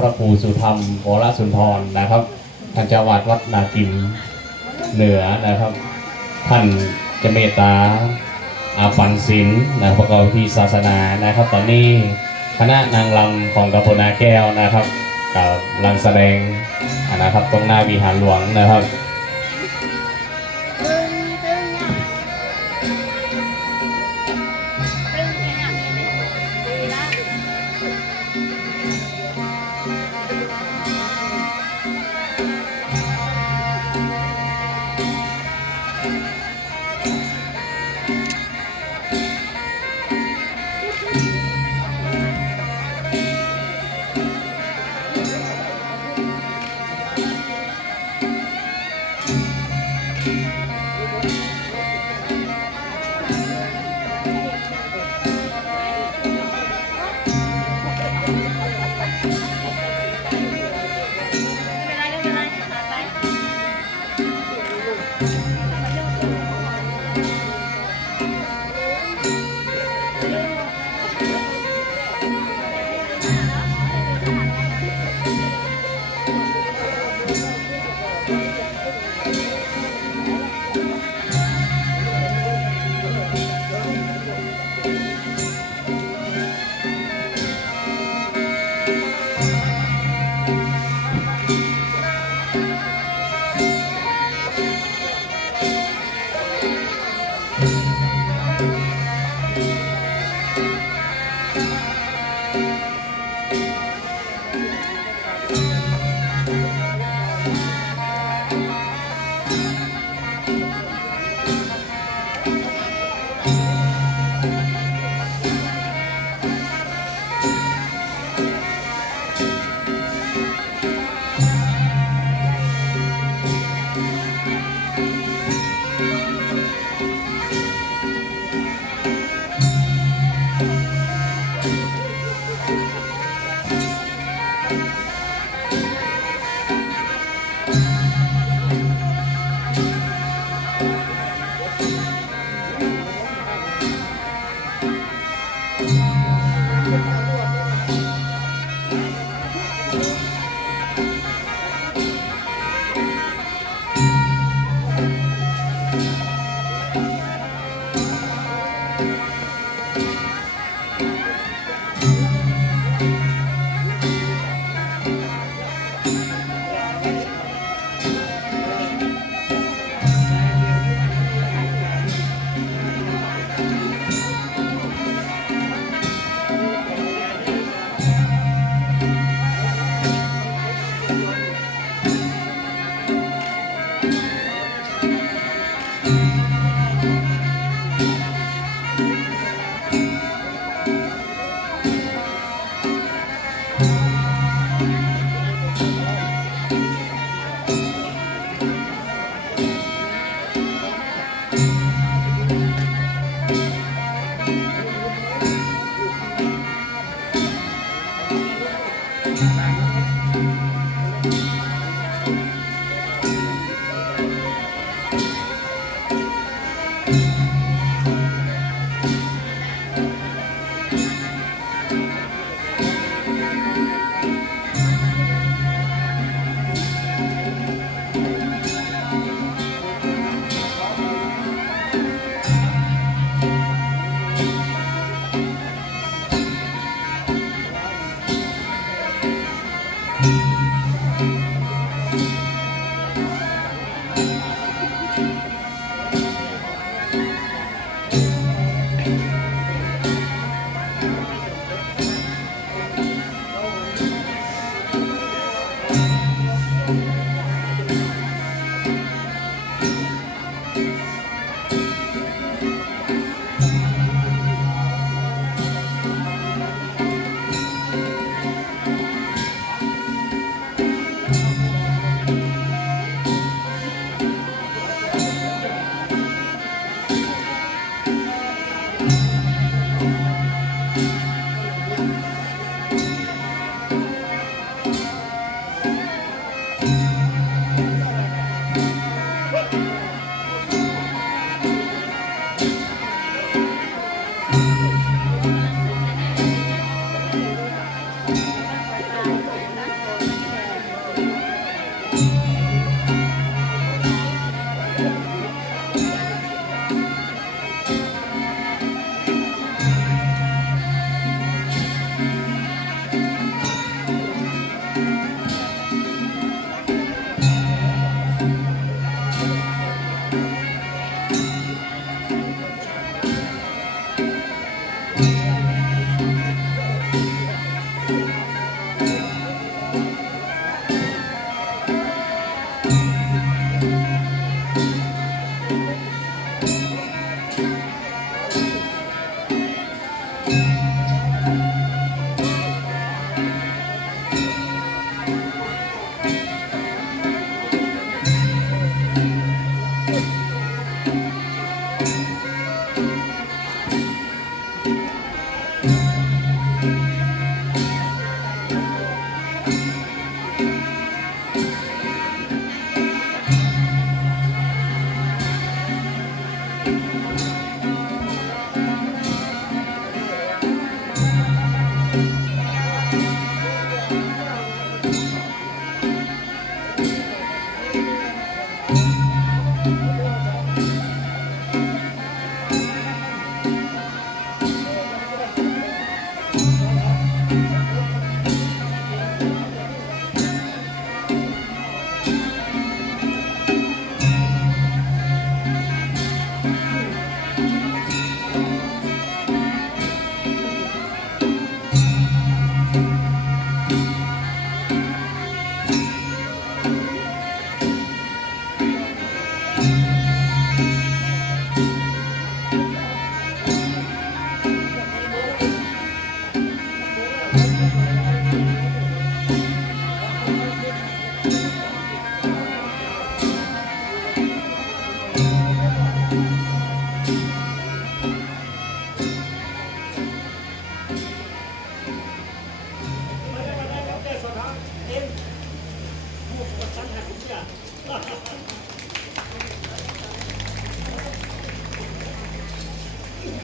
พระครูสุธรรมวรสุนทรนะครับท่านเจ้าวาดวัดนากิมเหนือนะครับ ท่านจะเมตตาอาปันศิลนะประกอบพิธีศาสนานะครับ ตอนนี้คณะนางรำของตำบลนาแก้วนะครับกำลังแสดงนะครับตรงหน้าวิหารหลวงนะครับ back.